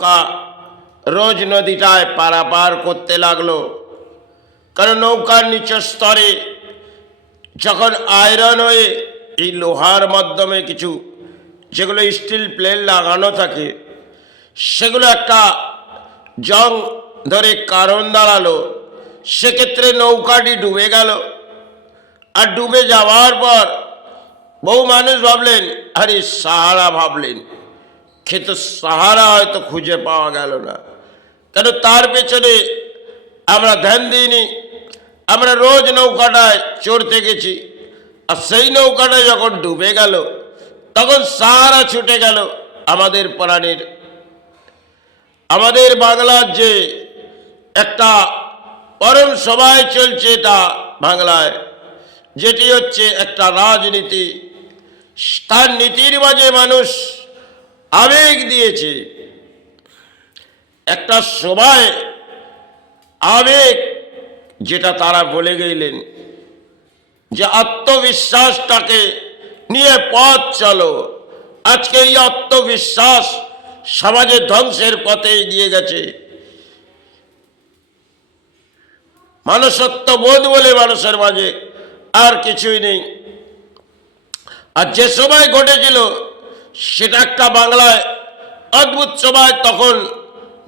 নৌকা রোজ নদীটায় পারাপার করতে লাগলো। কারণ নৌকার নিচের স্তরে যখন আয়রন হয়ে এই লোহার মাধ্যমে কিছু যেগুলো স্টিল প্লেট লাগানো থাকে সেগুলো একটা জং ধরে কারণ দাঁড়ালো, সেক্ষেত্রে নৌকাটি ডুবে গেল। আর ডুবে যাওয়ার পর বহু মানুষ ভাবলেন আরে সাহারা ভাবলেন, কিন্তু সাহারা হয়তো খুঁজে পাওয়া গেল না। কেন তার পেছনে আমরা ধ্যান দিইনি। আমরা রোজ নৌকাটায় চড়তে গেছি, আর সেই নৌকাটা যখন ডুবে গেল তখন সাহারা ছুটে গেল আমাদের প্রাণের। আমাদের বাংলার যে একটা পরম সভায় চলছে এটা বাংলায়, যেটি হচ্ছে একটা রাজনীতি, তার নীতির মাঝে মানুষ আবেগ দিয়েছে। একটা সভায় আবেগ যেটা তারা বলে গেলেন যে আত্মবিশ্বাসটাকে নিয়ে পথ চলো। আজকে এই আত্মবিশ্বাস সমাজের ধ্বংসের পথে এগিয়ে গেছে। মানুষত্ব বোধ বলে মানুষের মাঝে আর কিছুই নেই। আর যে সময় ঘটেছিল সেটা একটা বাংলায় অদ্ভুত সময়। তখন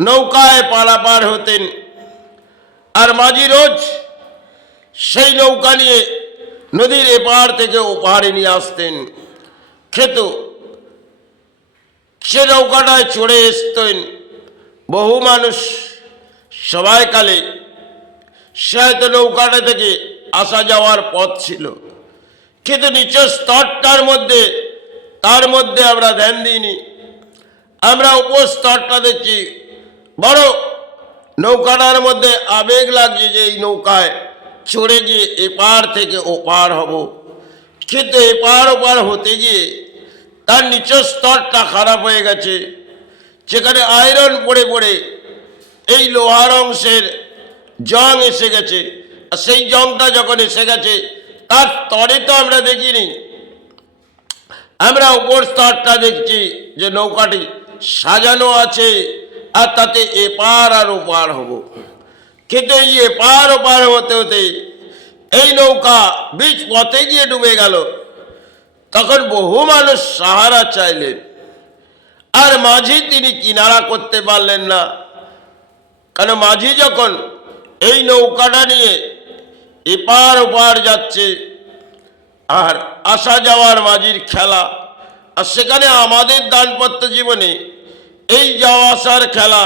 নৌকায় পারাপার হতেন, আর মাঝি রোজ সেই নৌকা নিয়ে নদীর এপার থেকে ওপারে নিয়ে আসতেন। খেত সে নৌকাটায় চড়ে আসতেন বহু মানুষ। সবাইকালে সে হয়তো নৌকাটা থেকে আসা যাওয়ার পথ ছিল, কিন্তু নিচের স্তরটার মধ্যে তার মধ্যে আমরা ধ্যান দিইনি। আমরা উপর স্তরটা দেখছি, বড় নৌকাটার মধ্যে আবেগ লাগছে যে এই নৌকায় চড়ে গিয়ে এপার থেকে ওপার হব। কিন্তু এপার ওপার হতে গিয়ে তার নিচের স্তরটা খারাপ হয়ে গেছে, যেখানে আয়রন পড়ে পড়ে এই লোহার অংশের জং এসে গেছে। আর সেই জংটা যখন এসে গেছে তার স্তরে তো আমরা দেখিনি, আমরা উপর স্তরটা দেখছি যে নৌকাটি সাজানো আছে আর তাতে এপার আর ওপার হব। কিন্তু এই এপার ওপার হতে হতে এই নৌকা বীচ পথে গিয়ে ডুবে গেল। তখন বহু মানুষ সাহারা চাইলেন, আর মাঝি তিনি কিনারা করতে পারলেন না। কারণ মাঝি যখন এই নৌকাটা নিয়ে এপার ওপার যাচ্ছে, আর আসা যাওয়ার মাঝির খেলা, আর সেখানে আমাদের দাম্পত্য জীবনে এই যাওয়া আসার খেলা,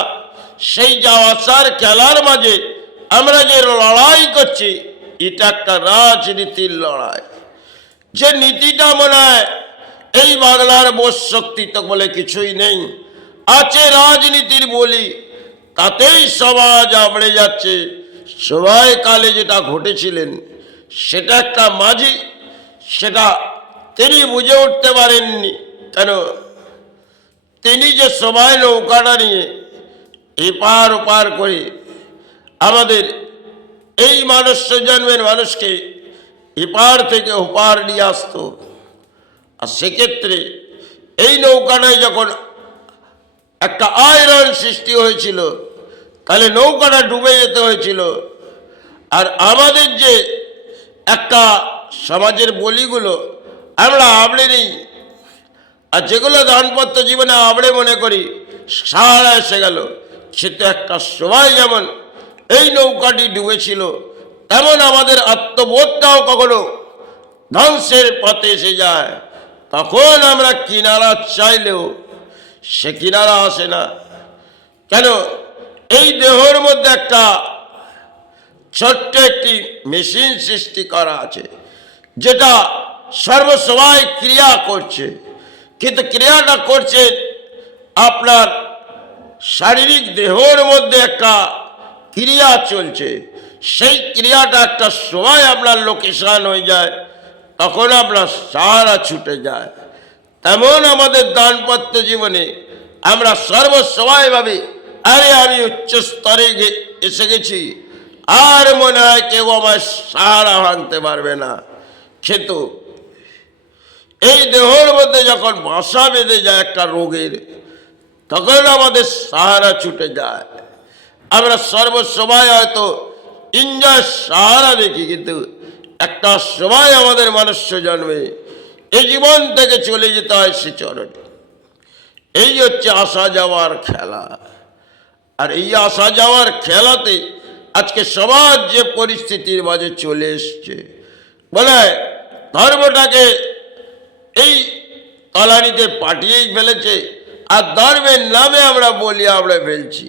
সেই যাওয়া আসার খেলার মাঝে আমরা যে লড়াই করছি এটা একটা রাজনীতির লড়াই। যে নীতিটা মনে হয় এই বাংলার বোধ শক্তি তো বলে কিছুই নেই, আছে রাজনীতির বলি, তাতেই সমাজ আবড়ে যাচ্ছে। সবাই কালে যেটা ঘটেছিলেন সেটা একটা মাঝি, সেটা তিনি বুঝে উঠতে পারেননি। কেন তিনি যে সবাই নৌকাটা নিয়ে এপার ওপার করে আমাদের এই মানুষ জন্মের মানুষকে এপার থেকে ওপার নিয়ে আসতো। আর সেক্ষেত্রে এই নৌকাটায় যখন একটা আয়রন সৃষ্টি হয়েছিল তাহলে নৌকাটা ডুবে যেতে হয়েছিল। আর আমাদের যে একটা সমাজের বলিগুলো আমরা আবড়ে নিই, আর যেগুলো দাম্পত্য জীবনে আবড়ে মনে করি সাহারা এসে গেল, সে তো একটা সময় যেমন এই নৌকাটি ডুবেছিল তেমন আমাদের আত্মবোধটাও কখনো ধ্বংসের পথে এসে যায়। তখন আমরা কিনারা চাইলেও সে কিনারা আসে না। কেন এই দেহর মধ্যে একটা ছোট্ট একটি মেশিন সৃষ্টি করা আছে যেটা সর্বসময় ক্রিয়া করছে, কিন্তু ক্রিয়াটা করছে আপনার শারীরিক দেহর মধ্যে একটা ক্রিয়া চলছে। সেই ক্রিয়াটা একটা সময় আপনার লোকেশন হয়ে যায়, তখন আপনার সাহারা ছুটে যায়। তেমন আমাদের দাম্পত্য জীবনে আমরা সর্বসময় ভাবি আরে আমি উচ্চ স্তরে এসে গেছি, আর মনে হয় কেউ আমার সাহারা ভাঙতে পারবে না। কিন্তু এই দেহর মধ্যে যখন বাসা বেঁধে যায় একটা রোগের, তখন আমাদের সাহারা ছুটে যায়। আমরা সর্বসময় হয়তো ইঞ্জয় সাহারা দেখি, কিন্তু একটা সময় আমাদের মনুষ্য জন্মে এই জীবন থেকে চলে যেতে হয় সে চরণে। এই হচ্ছে আসা যাওয়ার খেলা। আর এই আসা যাওয়ার খেলাতে আজকে সমাজ যে পরিস্থিতির মাঝে চলে এসছে, বলে ধর্মটাকে এই তলানিতে পাঠিয়েই ফেলেছে, আর ধর্মের নামে আমরা বলি আমরা ফেলছি।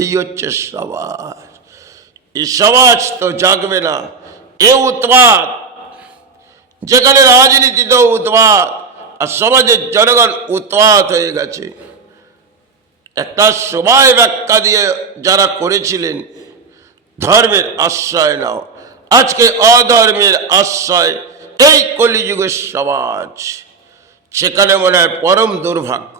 এই হচ্ছে সমাজ। এই সমাজ তো জাগবে না। এ উৎপাত, যেখানে রাজনীতিতেও উৎপাত আর সমাজের জনগণ উৎপাত হয়ে গেছে। একটা সময় ব্যাখ্যা দিয়ে যারা করেছিলেন ধর্মের আশ্রয় নাও, আজকে অধর্মের আশ্রয় এই কলিযুগের সমাজ। সেখানে মনে হয় পরম দুর্ভাগ্য।